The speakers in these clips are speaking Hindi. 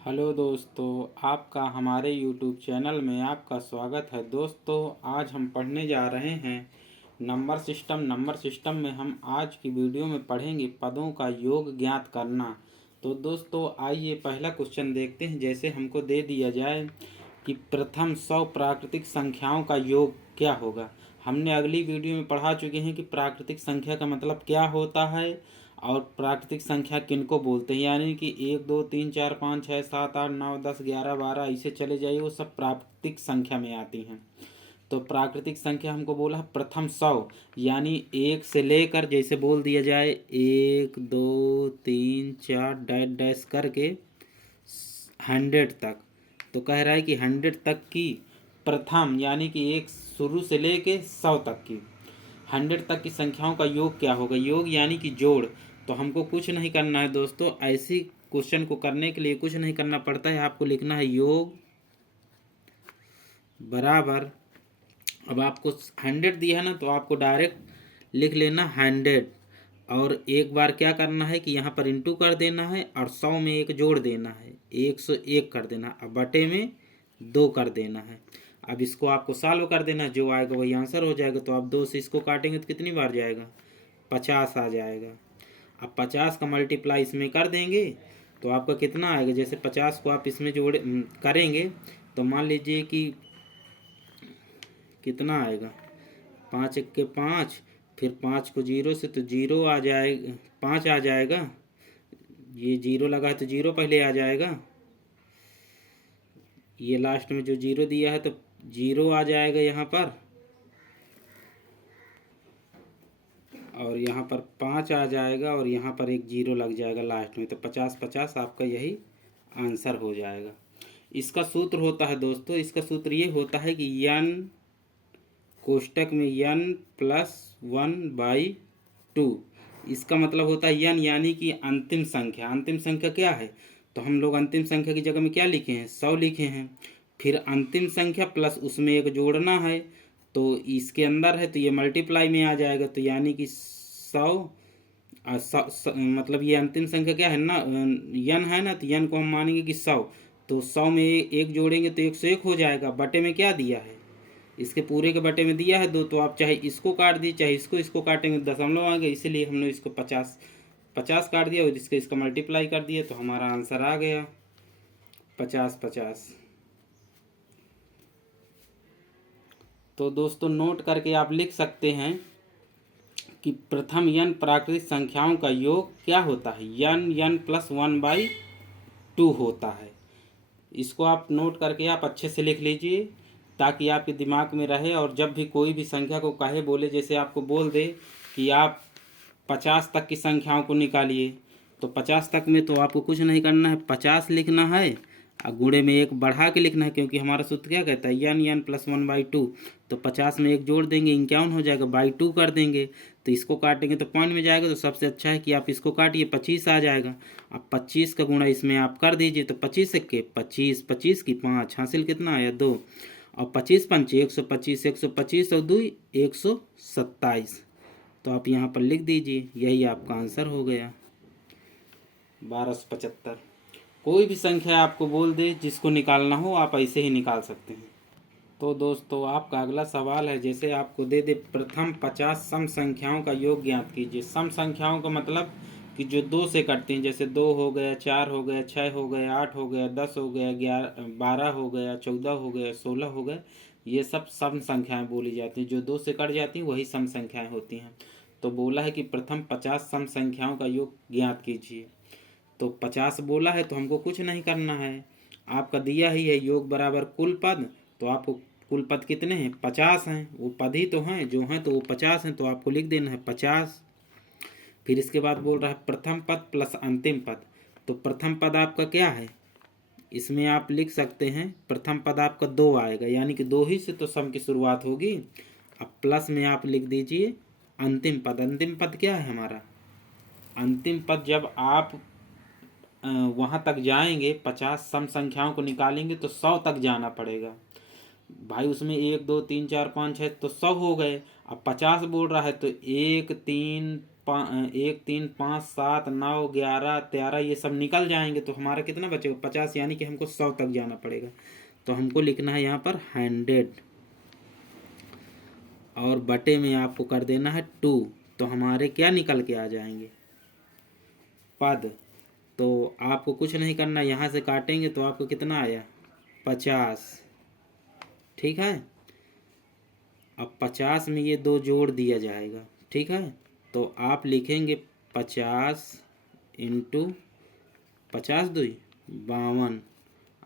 हेलो दोस्तों, आपका हमारे YouTube चैनल में आपका स्वागत है। दोस्तों, आज हम पढ़ने जा रहे हैं नंबर सिस्टम में हम आज की वीडियो में पढ़ेंगे पदों का योग ज्ञात करना। तो दोस्तों, आइए पहला क्वेश्चन देखते हैं। जैसे हमको दे दिया जाए कि प्रथम 100 प्राकृतिक संख्याओं का योग क्या होगा। हमने अगली वीडियो में पढ़ा चुके हैं कि प्राकृतिक संख्या का मतलब क्या होता है और प्राकृतिक संख्या किनको बोलते हैं। यानी कि 1 2 3 4 5 6 7 8 9 10 11 12 ऐसे चले जाइए, वो सब प्राकृतिक संख्या में आती हैं। तो प्राकृतिक संख्या हमको बोला है प्रथम 100, यानी 1 से लेकर, जैसे बोल दिया जाए 1 2 3 4 डैश डैश करके 100 तक। तो कह रहा है कि 100 तक की प्रथम, यानी कि एक शुरू से लेके 100 तक की 100 तक की संख्याओं का योग क्या होगा। योग यानी कि जोड़। तो हमको कुछ नहीं करना है दोस्तों, ऐसी क्वेश्चन को करने के लिए कुछ नहीं करना पड़ता है। आपको लिखना है योग बराबर, अब आपको 100 दिया है ना, तो आपको डायरेक्ट लिख लेना 100। और एक बार क्या करना है कि यहाँ पर इंटू कर देना है और 100 में एक जोड़ देना है, 101 कर देना, अब बटे में 2 कर देना है। अब इसको आपको सॉल्व कर देना, जो आएगा वही आंसर हो जाएगा। तो आप 2 से इसको काटेंगे तो कितनी बार जाएगा, 50 आ जाएगा। अब 50 का मल्टीप्लाई इसमें कर देंगे तो आपका कितना आएगा। जैसे 50 को आप इसमें जोड़ करेंगे तो मान लीजिए कि कितना आएगा, 5 1 5, फिर 5 को 0 से तो 0 आ जाएगा, 5 आ जाएगा। ये 0 लगा है तो 0 पहले आ जाएगा। ये लास्ट में जो 0 दिया है तो 0 आ जाएगा यहाँ पर, और यहाँ पर 5 आ जाएगा, और यहाँ पर एक 0 लग जाएगा लास्ट में। तो 50 50 आपका यही आंसर हो जाएगा। इसका सूत्र होता है दोस्तों, इसका सूत्र ये होता है कि n कोष्टक में n प्लस 1/2। इसका मतलब होता है n यानी कि अंतिम संख्या। अंतिम संख्या क्या है, तो हम लोग अंतिम संख्या की जगह में क्या लिखे हैं, 100 लिखे हैं। फिर अंतिम संख्या प्लस उसमें एक जोड़ना है, तो इसके अंदर है तो ये मल्टीप्लाई में आ जाएगा। तो यानी कि 100 मतलब ये अंतिम संख्या क्या है ना, n है ना, तो n को हम मानेंगे कि 100। तो 100 में एक जोड़ेंगे तो 101 हो जाएगा। बटे में क्या दिया है, इसके पूरे के बटे में दिया है 2। तो आप चाहे इसको काट दिए चाहे इसको काटेंगे दशमलव आएंगे, इसीलिए हमने इसको 50 काट दिया और इसका मल्टीप्लाई कर दिया, तो हमारा आंसर आ गया 50 50। तो दोस्तों, नोट करके आप लिख सकते हैं कि प्रथम n प्राकृतिक संख्याओं का योग क्या होता है, n प्लस 1/2 होता है। इसको आप नोट करके आप अच्छे से लिख लीजिए ताकि आपके दिमाग में रहे। और जब भी कोई भी संख्या को कहे, बोले, जैसे आपको बोल दे कि आप 50 तक की संख्याओं को निकालिए, तो 50 तक में तो आपको कुछ नहीं करना है, 50 लिखना है और गुणे में एक बढ़ा के लिखना है, क्योंकि हमारा सूत्र क्या कहता है, n प्लस 1/2। तो 50 में एक जोड़ देंगे, 51 हो जाएगा, 2 कर देंगे तो इसको काटेंगे तो पॉइंट में जाएगा। तो सबसे अच्छा है कि आप इसको काटिए, 25 आ जाएगा। अब 25 का गुणा इसमें आप कर दीजिए, तो 25 के 25, 25 की 5, हासिल कितना आया 2, और 25 पंचे 125, 125 और 2 127। तो आप यहाँ पर लिख दीजिए, यही आपका आंसर हो गया 1275। कोई भी संख्या आपको बोल दे जिसको निकालना हो, आप ऐसे ही निकाल सकते हैं। तो दोस्तों, आपका अगला सवाल है, जैसे आपको दे दे प्रथम 50 सम संख्याओं का योग ज्ञात कीजिए। सम संख्याओं का मतलब कि जो 2 से कटती हैं, जैसे 2 हो गया, 4 हो गया, 6 हो गया, 8 हो गया, 10 हो गया, 11 12 हो गया, 14 हो गया, 16 हो गया, ये सब सम संख्याएं बोली जाती हैं। जो 2 से कट जाती हैं वही सम संख्याएं होती हैं। तो बोला है कि प्रथम 50 सम संख्याओं का योग ज्ञात कीजिए। तो 50 बोला है तो हमको कुछ नहीं करना है, आपका दिया ही है योग बराबर कुल पद। तो आपको कुल पद कितने हैं, 50 हैं, वो पद ही तो हैं, जो हैं तो वो 50 हैं, तो आपको लिख देना है 50। फिर इसके बाद बोल रहा है प्रथम पद प्लस अंतिम पद। तो प्रथम पद आपका क्या है, इसमें आप लिख सकते हैं प्रथम पद आपका 2 आएगा, यानी कि 2 ही से तो सम की शुरुआत होगी। अब प्लस में आप लिख दीजिए अंतिम पद। अंतिम पद क्या है हमारा, अंतिम पद जब आप वहाँ तक जाएंगे, 50 सम संख्याओं को निकालेंगे तो 100 तक जाना पड़ेगा भाई। उसमें 1 2 3 4 5 6 तो 100 हो गए। अब 50 बोल रहा है तो 1 3 1 3 5 7 9 11 13 ये सब निकल जाएंगे तो हमारा कितना बचेगा 50, यानी कि हमको 100 तक जाना पड़ेगा। तो हमको लिखना है यहाँ पर 100 और बटे में आपको कर देना है 2, तो हमारे क्या निकल के आ जाएंगे पद। तो आपको कुछ नहीं करना, यहाँ से काटेंगे तो आपको कितना आया 50, ठीक है। अब 50 में ये 2 जोड़ दिया जाएगा, ठीक है। तो आप लिखेंगे 50 इंटू 50 2 52।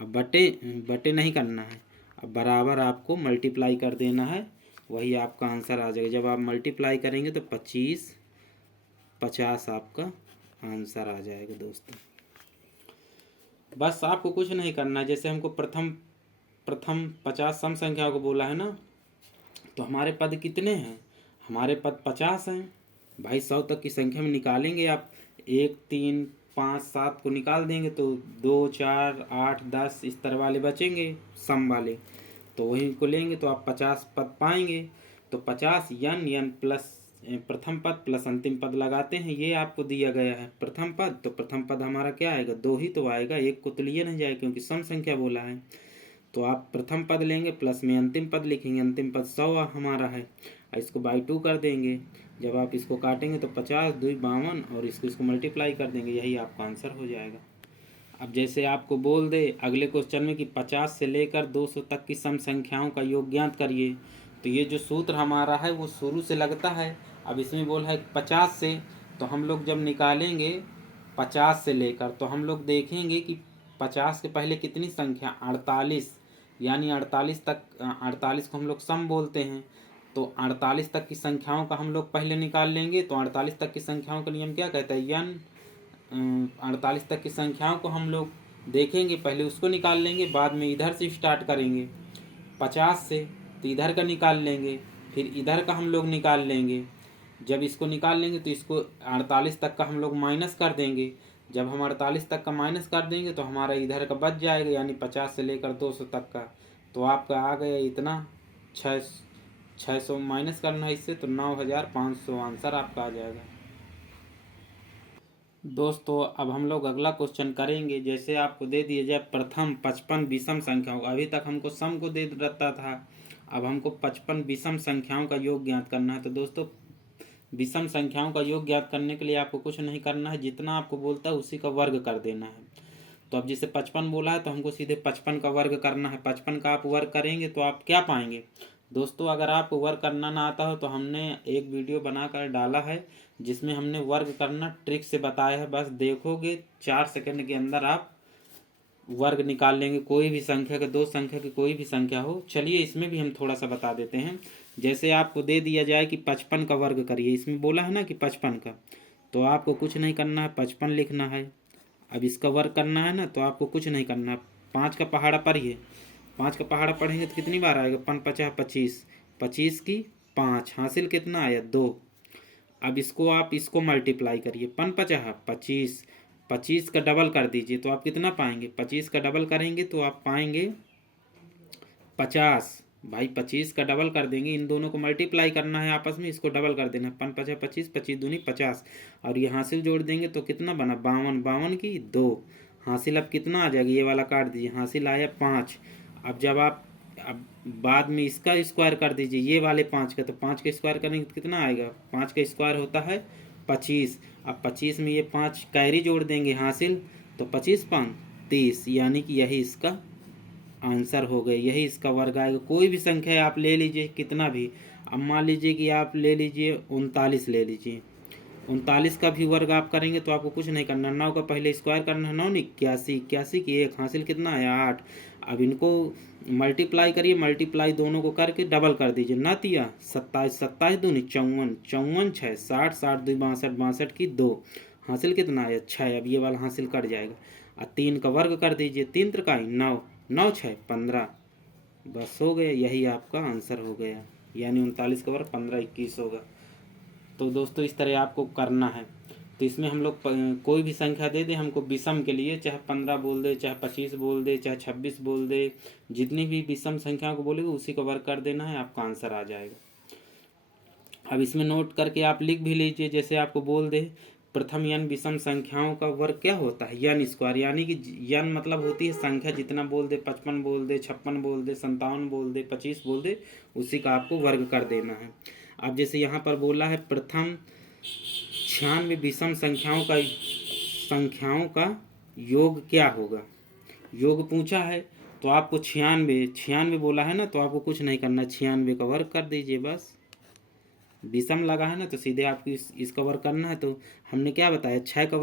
अब बटे नहीं करना है, अब बराबर आपको मल्टीप्लाई कर देना है, वही आपका आंसर आ जाएगा। जब आप मल्टीप्लाई करेंगे तो 25 50 आपका आंसर आ जाएगा दोस्तों। बस आपको कुछ नहीं करना है। जैसे हमको प्रथम 50 सम संख्या को बोला है ना, तो हमारे पद कितने हैं, हमारे पद 50 हैं भाई। 100 तक की संख्या में निकालेंगे आप 1 3 5 7 को निकाल देंगे तो 2 4 8 10 इस तरह वाले बचेंगे सम वाले, तो वही को लेंगे तो आप 50 पद पाएंगे। तो 50 n प्लस प्रथम पद प्लस अंतिम पद लगाते हैं, ये आपको दिया गया है प्रथम पद। तो प्रथम पद हमारा क्या आएगा 2 ही तो आएगा, एक को तो लिए नहीं जाएगा क्योंकि सम संख्या बोला है। तो आप प्रथम पद लेंगे प्लस में अंतिम पद लिखेंगे, अंतिम पद 100 हमारा है, इसको बाई 2 कर देंगे। जब आप इसको काटेंगे तो 50 2 52 और इसको मल्टीप्लाई कर देंगे, यही आपका आंसर हो जाएगा। अब जैसे आपको बोल दे अगले क्वेश्चन में कि 50 से लेकर 200 तक की सम संख्याओं का योग ज्ञात करिए, तो ये जो सूत्र हमारा है वो शुरू से लगता है। अब इसमें बोला है 50 से, तो हम लोग जब निकालेंगे 50 से लेकर, तो हम लोग देखेंगे कि 50 के पहले कितनी संख्या 48, यानी 48 तक, 48 को हम लोग सम बोलते हैं। तो 48 तक की संख्याओं का हम लोग पहले निकाल लेंगे। तो 48 तक की संख्याओं का नियम क्या कहता है, यन 48 तक की संख्याओं को हम लोग देखेंगे, पहले उसको निकाल लेंगे, बाद में इधर से स्टार्ट करेंगे 50 से, तो इधर का निकाल लेंगे, फिर इधर का हम लोग निकाल लेंगे। जब इसको निकाल लेंगे तो इसको 48 तक का हम लोग माइनस कर देंगे। जब हम 48 तक का माइनस कर देंगे तो हमारा इधर का बच जाएगा, यानी 50 से लेकर 200 तक का। तो आपका आ गया इतना 600 माइनस करना है इससे, तो 9500 आंसर आपका आ जाएगा। दोस्तों अब हम लोग अगला क्वेश्चन करेंगे। जैसे आपको दे दिया जाए प्रथम 55 विषम संख्याओं, अभी तक हमको सम को दे रहता था, अब हमको 55 विषम संख्याओं का योग ज्ञात करना है। तो दोस्तों विषम संख्याओं का योग ज्ञात करने के लिए आपको कुछ नहीं करना है, जितना आपको बोलता है उसी का वर्ग कर देना है। तो अब जैसे 55 बोला है तो हमको सीधे 55 का वर्ग करना है। 55 का आप वर्ग करेंगे तो आप क्या पाएंगे दोस्तों, अगर आपको वर्ग करना ना आता हो तो हमने एक वीडियो बनाकर डाला है जिसमें हमने वर्ग करना ट्रिक से बताया है, बस देखोगे 4 सेकंड के अंदर आप वर्ग निकाल लेंगे, कोई भी संख्या का, 2 संख्या की कोई भी संख्या हो। चलिए इसमें भी हम थोड़ा सा बता देते हैं। जैसे आपको दे दिया जाए कि 55 का वर्ग करिए, इसमें बोला है ना कि 55 का, तो आपको कुछ नहीं करना है, 55 लिखना है। अब इसका वर्ग करना है ना, तो आपको कुछ नहीं करना है, 5 का पहाड़ा पढ़िए, 5 का पहाड़ा पढ़ेंगे तो कितनी बार आएगा, 5 50 25, 25 की 5, हासिल कितना आया 2। अब इसको मल्टीप्लाई करिए, 5 50 25, 25 का डबल कर दीजिए तो आप कितना पाएंगे, 25 का डबल करेंगे तो आप पाएंगे 50। भाई 25 का डबल कर देंगे, इन दोनों को मल्टीप्लाई करना है आपस में, इसको डबल कर देना है, 5 50 25, 25 दूनी 50, और ये हासिल जोड़ देंगे तो कितना बना 52, 52 की 2, हासिल अब कितना आ जाएगा, ये वाला काट दीजिए, हासिल आया 5। अब जब आप अब बाद में इसका स्क्वायर कर दीजिए, ये वाले 5 का, तो 5 का स्क्वायर करेंगे तो कितना आएगा, 5 का स्क्वायर होता है 25। अब 25 में ये 5 कैरी जोड़ देंगे हासिल, तो 25 5 30, यानी कि यही इसका आंसर हो गए, यही इसका वर्ग आएगा। कोई भी संख्या आप ले लीजिए कितना भी, अब मान लीजिए कि आप ले लीजिए 39 ले लीजिए, 39 का भी वर्ग आप करेंगे तो आपको कुछ नहीं करना, 9 का पहले स्क्वायर करना है, 9 81, 81 की 1, हासिल कितना आया 8। अब इनको मल्टीप्लाई करिए, मल्टीप्लाई दोनों को करके डबल कर दीजिए, ना तिया 27, 27 दूनी 54, 54 6 60, 60 2 62, 62 की 2, हासिल कितना आया 6। अब ये वाला हासिल कट जाएगा, और 3 का वर्ग कर दीजिए, 3 त्रिकाई 9, 9 6 15, बस हो गया, यही आपका आंसर हो गया, यानी 39 का वर्ग 15 21 होगा। तो दोस्तों इस तरह आपको करना है। तो इसमें हम लोग कोई भी संख्या दे दे हमको विषम के लिए, चाहे 15 बोल दे, चाहे 25 बोल दे, चाहे 26 बोल दे, जितनी भी विषम संख्या को बोलेगा उसी का वर्ग कर देना है, आपका आंसर आ जाएगा। अब इसमें नोट करके आप लिख भी लीजिए। जैसे आपको बोल दे प्रथम n विषम संख्याओं का वर्ग क्या होता है, n स्क्वायर, यानी कि n मतलब होती है संख्या, जितना बोल दे 55 बोल दे, 56 बोल दे, 57 बोल दे, 25 बोल दे, उसी का आपको वर्ग कर देना है। अब जैसे यहाँ पर बोला है प्रथम 96 विषम संख्याओं का योग क्या होगा, योग पूछा है तो आपको 96 बोला है ना, तो आपको कुछ नहीं करना, 96 का वर्ग कर दीजिए बस। विषम लगा है ना तो सीधे आपको इसका वर्ग करना है। तो हमने क्या बताया, 6 का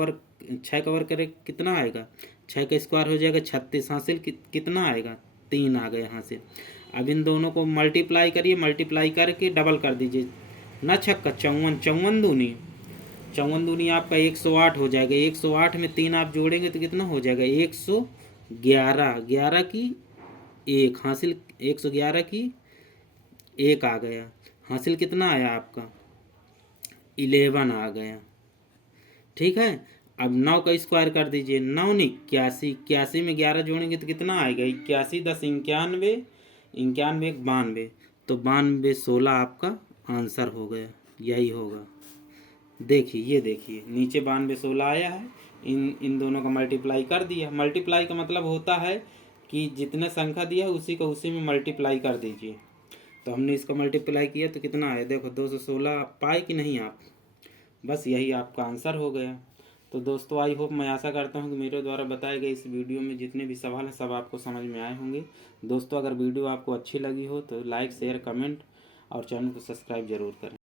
वर्ग करे कितना आएगा, 6 का स्क्वायर हो जाएगा 36, हासिल कितना आएगा 3 आ गया हासिल। अब इन दोनों को मल्टीप्लाई करिए, मल्टीप्लाई करके डबल कर दीजिए ना, 6 का 54, 54 दूनी आपका 108 हो जाएगा। 108 में 3 आप जोड़ेंगे तो कितना हो जाएगा 111, 11 की 1 हासिल, 111 की 1 आ गया, हासिल कितना आया आपका 11 आ गया। ठीक है, अब 9 का स्क्वायर कर दीजिए, 9 नहीं 81, 81 में 11 जोड़ेंगे तो कितना आएगा 81, 10 91, 91 92, तो 92 16 आपका आंसर हो गया, यही होगा। देखिए, ये देखिए नीचे 92 16 आया है, इन दोनों का मल्टीप्लाई कर दिया। मल्टीप्लाई का मतलब होता है कि जितना संख्या दिया उसी को उसी में मल्टीप्लाई कर दीजिए। तो हमने इसका मल्टीप्लाई किया तो कितना आया, देखो 216 पाए कि नहीं आप, बस यही आपका आंसर हो गया। तो दोस्तों आई होप, मैं आशा करता हूँ कि मेरे द्वारा बताए गए इस वीडियो में जितने भी सवाल हैं सब आपको समझ में आए होंगे। दोस्तों अगर वीडियो आपको अच्छी लगी हो तो लाइक शेयर कमेंट और चैनल को सब्सक्राइब जरूर करें।